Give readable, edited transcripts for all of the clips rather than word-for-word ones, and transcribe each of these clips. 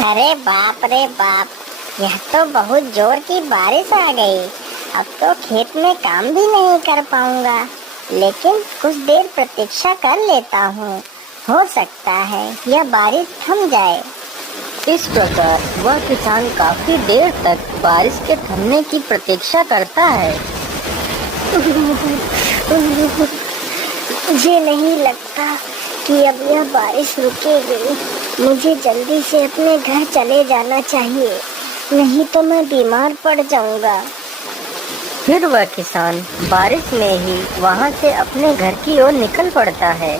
अरे बाप रे बाप, यह तो बहुत जोर की बारिश आ गई। अब तो खेत में काम भी नहीं कर पाऊंगा, लेकिन कुछ देर प्रतीक्षा कर लेता हूँ। हो सकता है यह बारिश थम जाए। इस प्रकार वह किसान काफी देर तक बारिश के थमने की प्रतीक्षा करता है। मुझे नहीं लगता कि अब यह बारिश रुकेगी। मुझे जल्दी से अपने घर चले जाना चाहिए, नहीं तो मैं बीमार पड़ जाऊंगा। फिर वह किसान बारिश में ही वहां से अपने घर की ओर निकल पड़ता है।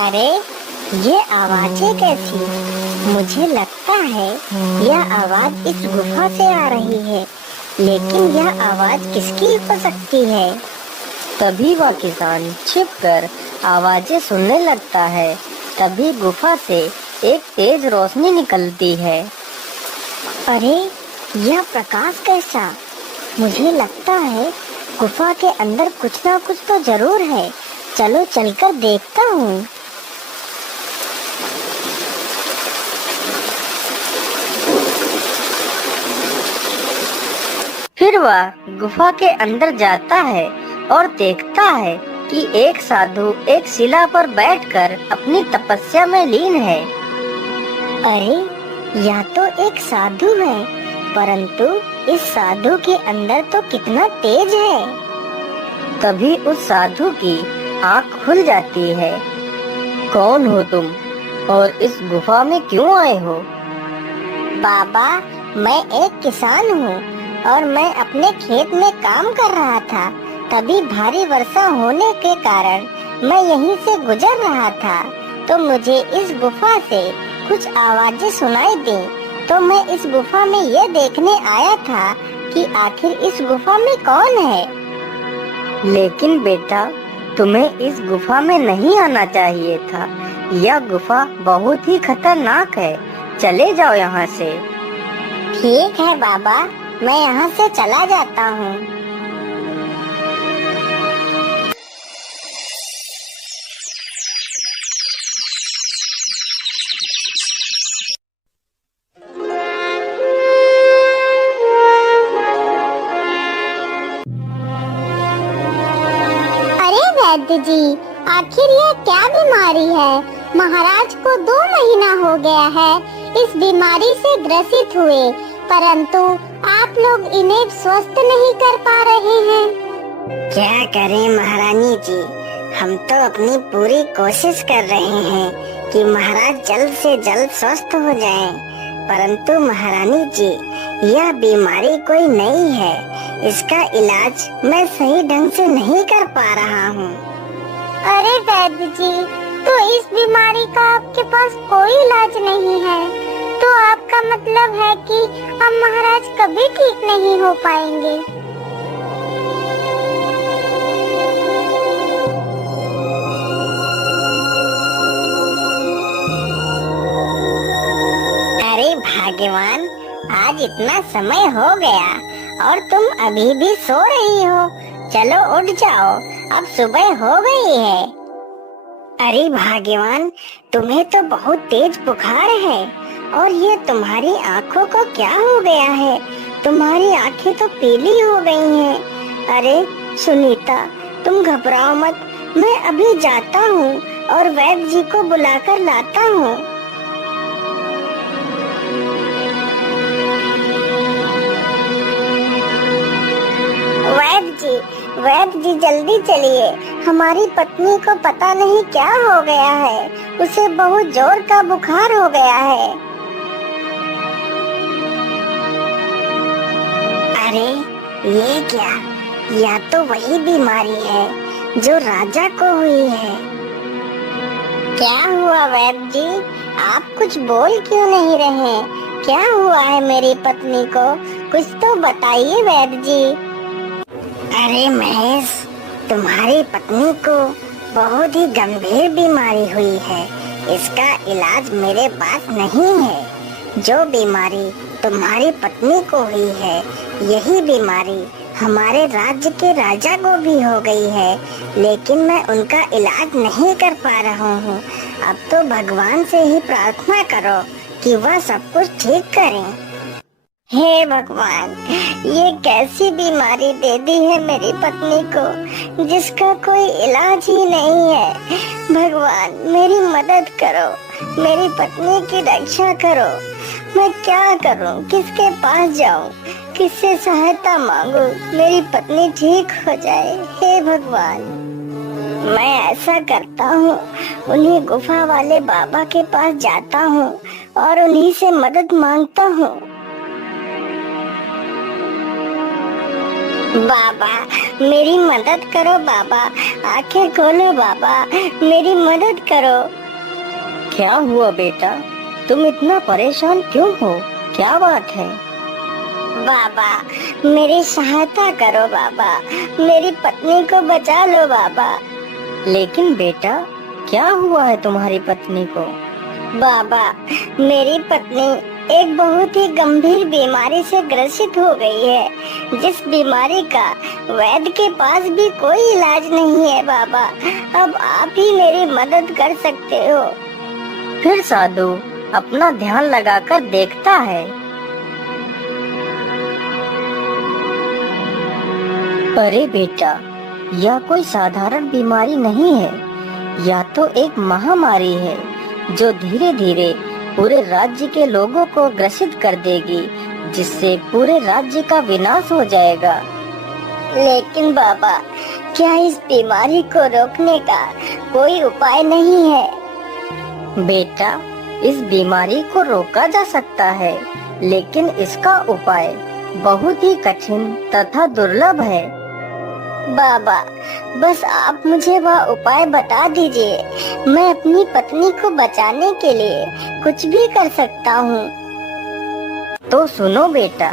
अरे ये आवाजें कैसी? मुझे लगता है यह आवाज इस गुफा से आ रही है, लेकिन यह आवाज किसकी हो सकती है? तभी वह किसान छिपकर आवाजें सुनने लगता है। तभी गुफा से एक तेज रोशनी निकलती है। अरे यह प्रकाश कैसा? मुझे लगता है गुफा के अंदर कुछ ना कुछ तो जरूर है। चलो चलकर देखता हूँ। फिर वह गुफा के अंदर जाता है और देखता है कि एक साधु एक शिला पर बैठकर अपनी तपस्या में लीन है। अरे यह तो एक साधु है, परंतु इस साधु के अंदर तो कितना तेज है। तभी उस साधु की आँख खुल जाती है। कौन हो तुम और इस गुफा में क्यों आए हो? बाबा, मैं एक किसान हूँ और मैं अपने खेत में काम कर रहा था। तभी भारी वर्षा होने के कारण मैं यहीं से गुजर रहा था, तो मुझे इस गुफा से कुछ आवाजें सुनाई दी। तो मैं इस गुफा में ये देखने आया था कि आखिर इस गुफा में कौन है। लेकिन बेटा, तुम्हें इस गुफा में नहीं आना चाहिए था। यह गुफा बहुत ही खतरनाक है। चले जाओ यहाँ से। ठीक है बाबा, मैं यहाँ से चला जाता हूँ। अरे वैद्य जी, आखिर यह क्या बीमारी है? महाराज को 2 महीना हो गया है इस बीमारी से ग्रसित हुए, परंतु आप लोग इन्हें स्वस्थ नहीं कर पा रहे हैं। क्या करें महारानी जी, हम तो अपनी पूरी कोशिश कर रहे हैं कि महाराज जल्द से जल्द स्वस्थ हो जाएं, परंतु महारानी जी यह बीमारी कोई नई है। इसका इलाज मैं सही ढंग से नहीं कर पा रहा हूँ। अरे वैद्य जी, तो इस बीमारी का आपके पास कोई इलाज नहीं है, तो आपका मतलब है कि हम महाराज कभी ठीक नहीं हो पाएंगे। अरे भाग्यवान, आज इतना समय हो गया और तुम अभी भी सो रही हो। चलो उठ जाओ, अब सुबह हो गई है। अरे भाग्यवान, तुम्हें तो बहुत तेज बुखार है और ये तुम्हारी आँखों को क्या हो गया है? तुम्हारी आँखें तो पीली हो गई हैं। अरे सुनीता, तुम घबराओ मत, मैं अभी जाता हूँ और वैद्य जी को बुलाकर लाता हूँ। वैद्य जी जल्दी चलिए, हमारी पत्नी को पता नहीं क्या हो गया है, उसे बहुत जोर का बुखार हो गया है। ये क्या? या तो वही बीमारी है जो राजा को हुई है। क्या हुआ वैद्य जी? आप कुछ बोल क्यों नहीं रहे? क्या हुआ है मेरी पत्नी को? कुछ तो बताइए वैद्य जी। अरे महेश, तुम्हारी पत्नी को बहुत ही गंभीर बीमारी हुई है। इसका इलाज मेरे पास नहीं है। जो बीमारी तुम्हारी पत्नी को हुई है, यही बीमारी हमारे राज्य के राजा को भी हो गई है, लेकिन मैं उनका इलाज नहीं कर पा रहा हूँ। अब तो भगवान से ही प्रार्थना करो कि वह सब कुछ ठीक करें। हे भगवान, ये कैसी बीमारी दे दी है मेरी पत्नी को, जिसका कोई इलाज ही नहीं है। भगवान मेरी मदद करो, मेरी पत्नी की रक्षा करो। मैं क्या करूं? किसके पास जाऊं? किससे सहायता मांगूं? मेरी पत्नी ठीक हो जाए। हे भगवान, मैं ऐसा करता हूँ, उन्हीं गुफा वाले बाबा के पास जाता हूँ और उन्हीं से मदद मांगता हूँ। बाबा मेरी मदद करो बाबा, आंखें खोलो बाबा, मेरी मदद करो। क्या हुआ बेटा? तुम इतना परेशान क्यों हो? क्या बात है? बाबा मेरी सहायता करो बाबा, मेरी पत्नी को बचा लो बाबा। लेकिन बेटा, क्या हुआ है तुम्हारी पत्नी को? बाबा मेरी पत्नी एक बहुत ही गंभीर बीमारी से ग्रसित हो गई है, जिस बीमारी का वैद्य के पास भी कोई इलाज नहीं है बाबा। अब आप ही मेरी मदद कर सकते हो। फिर साधु अपना ध्यान लगाकर देखता है। अरे बेटा, यह कोई साधारण बीमारी नहीं है, यह तो एक महामारी है जो धीरे धीरे पूरे राज्य के लोगों को ग्रसित कर देगी, जिससे पूरे राज्य का विनाश हो जाएगा। लेकिन बाबा, क्या इस बीमारी को रोकने का कोई उपाय नहीं है? बेटा, इस बीमारी को रोका जा सकता है, लेकिन इसका उपाय बहुत ही कठिन तथा दुर्लभ है। बाबा बस आप मुझे वह उपाय बता दीजिए, मैं अपनी पत्नी को बचाने के लिए कुछ भी कर सकता हूँ। तो सुनो बेटा,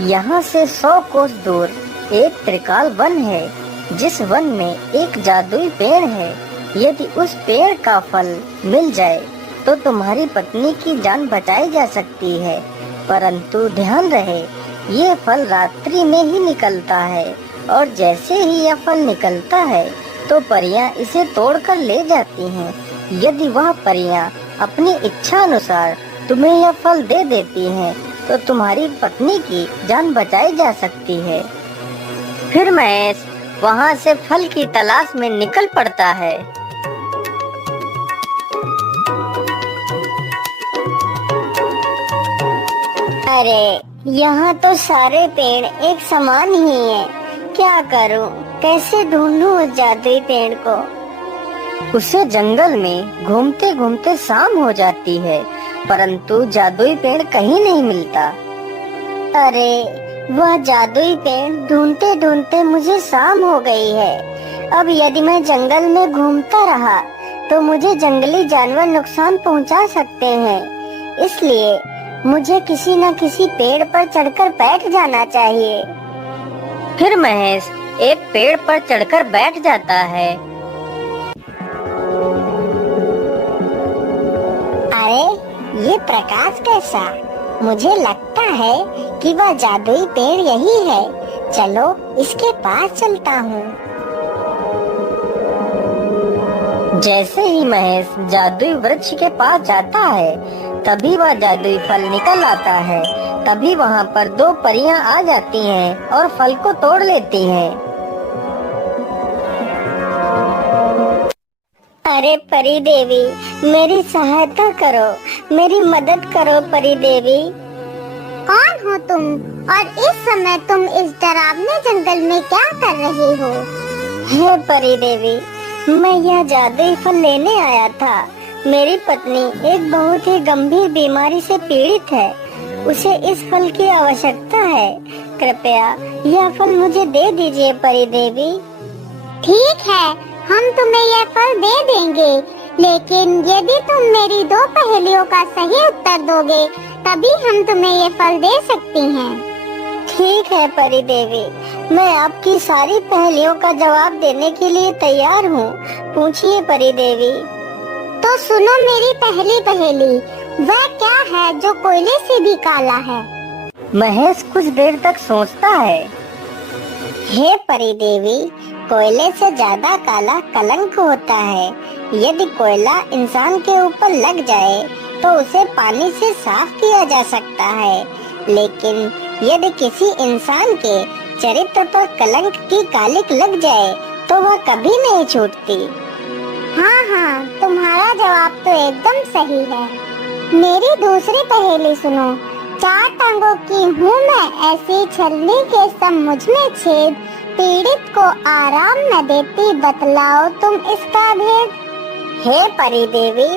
यहाँ से 100 कोस दूर एक त्रिकाल वन है, जिस वन में एक जादुई पेड़ है। यदि उस पेड़ का फल मिल जाए तो तुम्हारी पत्नी की जान बचाई जा सकती है, परंतु ध्यान रहे ये फल रात्रि में ही निकलता है, और जैसे ही यह फल निकलता है तो परियां इसे तोड़कर ले जाती हैं। यदि वह परियां अपनी इच्छा अनुसार तुम्हें यह फल दे देती हैं, तो तुम्हारी पत्नी की जान बचाई जा सकती है। फिर महेश वहाँ से फल की तलाश में निकल पड़ता है। अरे यहाँ तो सारे पेड़ एक समान ही हैं। क्या करूं? कैसे ढूंढूं उस जादुई पेड़ को? उसे जंगल में घूमते घूमते शाम हो जाती है, परंतु जादुई पेड़ कहीं नहीं मिलता। अरे वह जादुई पेड़ ढूंढते ढूंढते मुझे शाम हो गई है। अब यदि मैं जंगल में घूमता रहा तो मुझे जंगली जानवर नुकसान पहुंचा सकते हैं, इसलिए मुझे किसी न किसी पेड़ पर चढ़कर बैठ जाना चाहिए। फिर महेश एक पेड़ पर चढ़कर बैठ जाता है। अरे ये प्रकाश कैसा? मुझे लगता है कि वह जादुई पेड़ यही है। चलो इसके पास चलता हूँ। जैसे ही महेश जादुई वृक्ष के पास जाता है, तभी वह जादुई फल निकल आता है। तभी वहाँ पर 2 परियां आ जाती हैं और फल को तोड़ लेती हैं। अरे परी देवी, मेरी सहायता करो, मेरी मदद करो परी देवी। कौन हो तुम और इस समय तुम इस डरावने जंगल में क्या कर रही हो? हे परी देवी, मैं यह जादुई फल लेने आया था। मेरी पत्नी एक बहुत ही गंभीर बीमारी से पीड़ित है उसे इस फल की आवश्यकता है। कृपया यह फल मुझे दे दीजिए परी देवी। ठीक है, हम तुम्हें यह फल दे देंगे, लेकिन यदि तुम मेरी 2 पहेलियों का सही उत्तर दोगे तभी हम तुम्हें ये फल दे सकती हैं। ठीक है परी देवी, मैं आपकी सारी पहेलियों का जवाब देने के लिए तैयार हूँ। पूछिए परी देवी। तो सुनो मेरी पहली पहेली, वह क्या है जो कोयले से भी काला है? महेश कुछ देर तक सोचता है। हे परी देवी, कोयले से ज्यादा काला कलंक होता है। यदि कोयला इंसान के ऊपर लग जाए तो उसे पानी से साफ किया जा सकता है, लेकिन यदि किसी इंसान के चरित्र पर कलंक की कालिक लग जाए तो वह कभी नहीं छूटती। हाँ, तुम्हारा जवाब तो एकदम सही है। मेरी दूसरी पहेली सुनो। 4 टांगों की हूँ मैं ऐसी, छलनी के सब मुझ में छेद, पीड़ित को आराम न देती, बतलाओ तुम इसका भेद। हे परी देवी,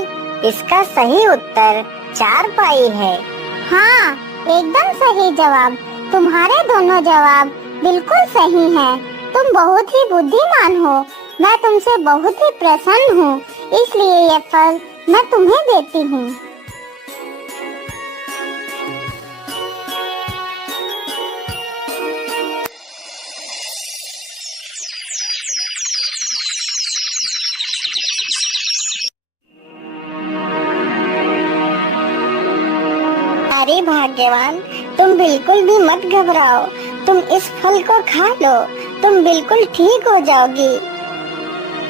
इसका सही उत्तर 4 पाई है। हाँ, एकदम सही जवाब। तुम्हारे दोनों जवाब बिल्कुल सही हैं। तुम बहुत ही बुद्धिमान हो। मैं तुमसे बहुत ही प्रसन्न हूँ, इसलिए यह फल मैं तुम्हें देती हूँ। अरे भाग्यवान, तुम बिल्कुल भी मत घबराओ। तुम इस फल को खा लो, तुम बिल्कुल ठीक हो जाओगी।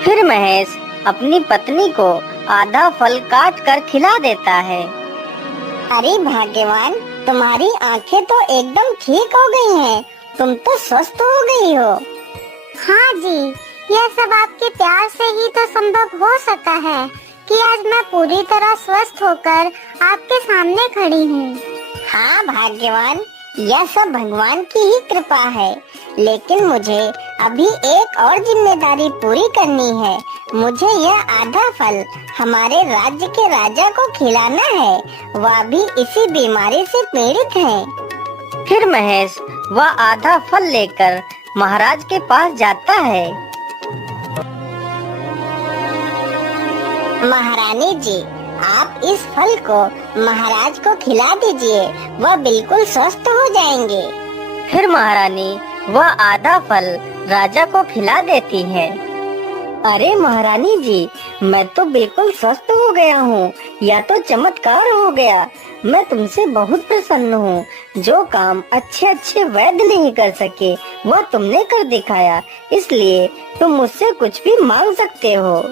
फिर महेश अपनी पत्नी को आधा फल काट कर खिला देता है। अरे भाग्यवान, तुम्हारी आंखें तो एकदम ठीक हो गई हैं। तुम तो स्वस्थ हो गई हो। हाँ जी, यह सब आपके प्यार से ही तो संभव हो सका है कि आज मैं पूरी तरह स्वस्थ होकर आपके सामने खड़ी हूँ। हाँ भाग्यवान, यह सब भगवान की ही कृपा है। लेकिन मुझे अभी एक और जिम्मेदारी पूरी करनी है। मुझे यह आधा फल हमारे राज्य के राजा को खिलाना है, वह भी इसी बीमारी से पीड़ित है। फिर महेश वह आधा फल लेकर महाराज के पास जाता है। महारानी जी, आप इस फल को महाराज को खिला दीजिए, वह बिल्कुल स्वस्थ हो जाएंगे। फिर महारानी वह आधा फल राजा को खिला देती है। अरे महारानी जी, मैं तो बिल्कुल स्वस्थ हो गया हूँ। यह तो चमत्कार हो गया। मैं तुमसे बहुत प्रसन्न हूँ। जो काम अच्छे वैद्य नहीं कर सके वह तुमने कर दिखाया, इसलिए तुम मुझसे कुछ भी मांग सकते हो।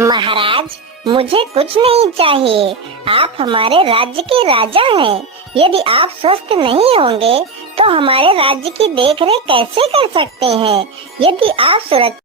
महाराज, मुझे कुछ नहीं चाहिए। आप हमारे राज्य के राजा हैं। यदि आप स्वस्थ नहीं होंगे तो हमारे राज्य की देखरेख कैसे कर सकते हैं? यदि आप सुरक्षित